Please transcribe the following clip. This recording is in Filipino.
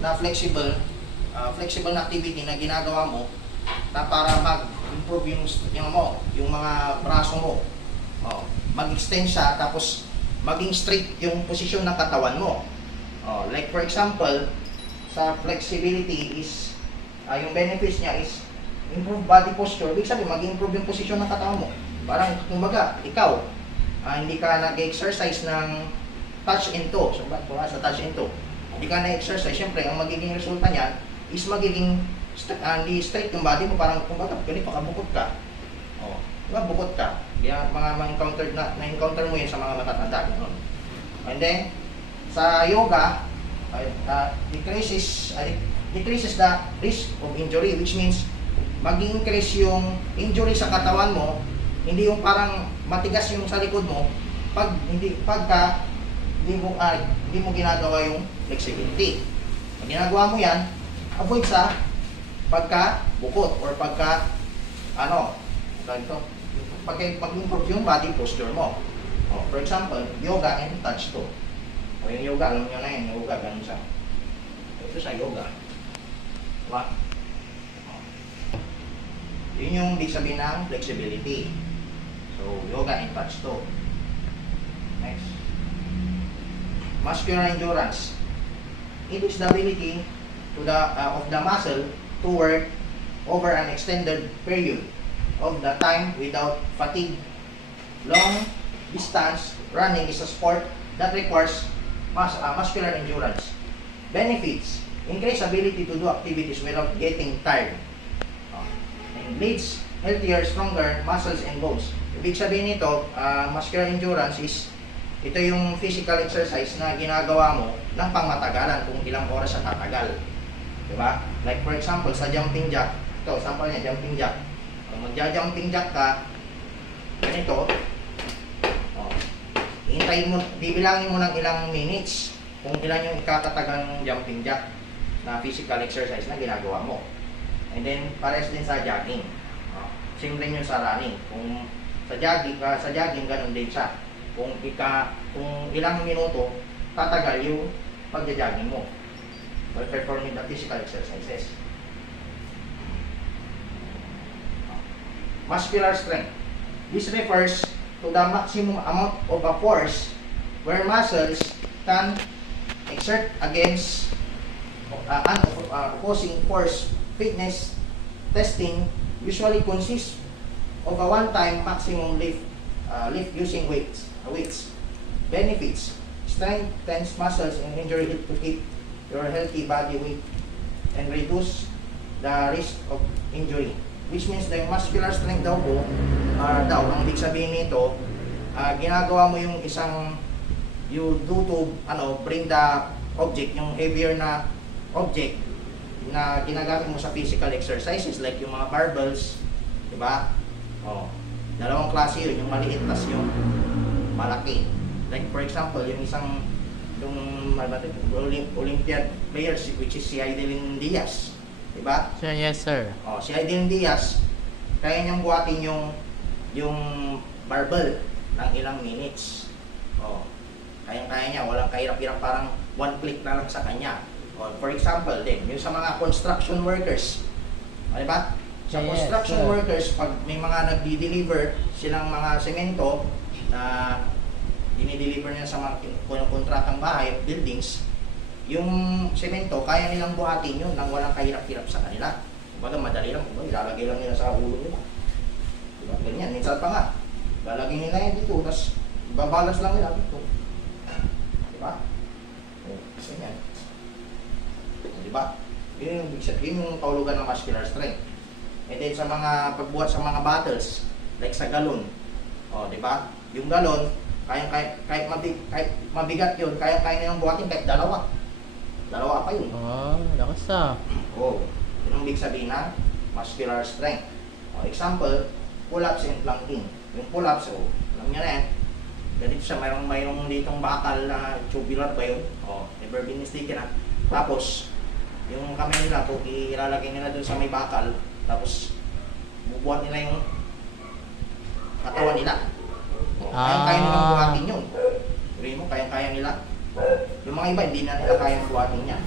na flexible na activity na ginagawa mo na para mag-improve yung mga braso mo. Oh, mag-extend siya, tapos maging straight yung posisyon ng katawan mo. Oh, like for example, sa flexibility is, yung benefits niya is improve body posture. Ibig sabihin, mag-improve yung posisyon ng katawan mo. Parang, kumbaga, ikaw, hindi ka nag-exercise ng touch and toe. So, sa touch and toe, hindi ka na-exercise, syempre, ang magiging resulta niyan is magiging hindi straight yung body mo, parang kumbaga, ganito, kabukot ka. Oh, diba, bukot ka. Kaya na-encounter mo yun sa mga matatanda. And then, sa yoga, decreases the risk of injury, which means mag-increase yung injury sa katawan mo, hindi yung parang matigas yung sa likod mo, hindi mo ginagawa yung flexibility. Pag ginagawa mo yan, avoid sa pagka-bukot or pag-improve yung body posture mo. Oh, for example, yoga and touch to. O yung yoga, alam nyo na yun, yoga, ganun siya. Ito sa yoga. Diba? Oh. Yun yung ibig sabihin ng flexibility. So, yoga and touch to. Next. Muscular endurance. It is the ability of the muscle to work over an extended period of the time without fatigue. Long distance running is a sport that requires muscular endurance. Benefits: increased ability to do activities without getting tired. And leads healthier, stronger muscles and bones. Ibig sabihin nito, muscular endurance is ito yung physical exercise na ginagawa mo ng pangmatagalan, kung ilang oras sa tatagal. Diba? Like for example, sa jumping jack, ito, sample niya, jumping jack. Kung magja-jumping jack ka, ganito, hintayin mo, bibilangin mo ng ilang minutes kung ilan yung ikakatagal ng jumping jack na physical exercise na ginagawa mo. And then, pares din sa jogging. Same din yung sa running. Kung sa jogging, ganun din siya. Kung ilang minuto, tatagal yung pagja-jogging mo by performing the physical exercises. Muscular strength. This refers to the maximum amount of a force where muscles can exert against an opposing force. Fitness testing usually consists of a one-time maximum lift using weights. Benefits: strengthens muscles and injury to keep your healthy body weight and reduce the risk of injury. Which means the muscular strength daw po, ang ibig sabihin nito, ginagawa mo yung you do to bring the object, yung heavier na object na ginagamit mo sa physical exercises like yung mga barbells, di ba? Oh, dalawang klase yun, yung maliit tas yung malaki. Like for example, yung Olympiad players, which is si Aidilyn Diaz, di ba? Yes, sir. Oh, si Aidilyn Diaz, kaya niyang buhatin yung barbell ng ilang minutes. Oh, kaya niya, walang kahirap-hirap, parang one click na lang sa kanya. Oh, for example din, yung sa mga construction workers, di ba? Sa construction workers, pag may mga nagdi-deliver silang mga semento na dinideliver nila sa mga kontratang bahay, buildings, yung semento, kaya nilang buhatin yun nang walang kahirap-hirap sa kanila. Kumbaga, madali lang, ilalagay lang nila sa ulo nila. Diba? Ganyan, minsan pa nga, lalagay nila yan dito, tapos babalance lang nila dito. Diba? Ganyan. Diba? Yun yung kaulugan ng muscular strength. And then sa mga pagbuhat sa mga bottles, like sa galon, diba? Yung galon, kahit mabigat yun, kaya nilang buhatin kahit dalawa pa yun. Lakas ah. Yun ang ibig sabihin na muscular strength. Example, pull-ups and planking. Yung pull-ups, alam niya na yan, ganito siya, mayroong ditong bakal na tubular ba yun? Never been mistaken ha. Tapos, yung kamay nila, ilalagay nila dun sa may bakal, tapos bubuhat nila yung katawan nila. Kaya nilang buhatin yun. Sabihin mo, kaya nila. Yung mga iba, hindi na nila kayang buhatin yan.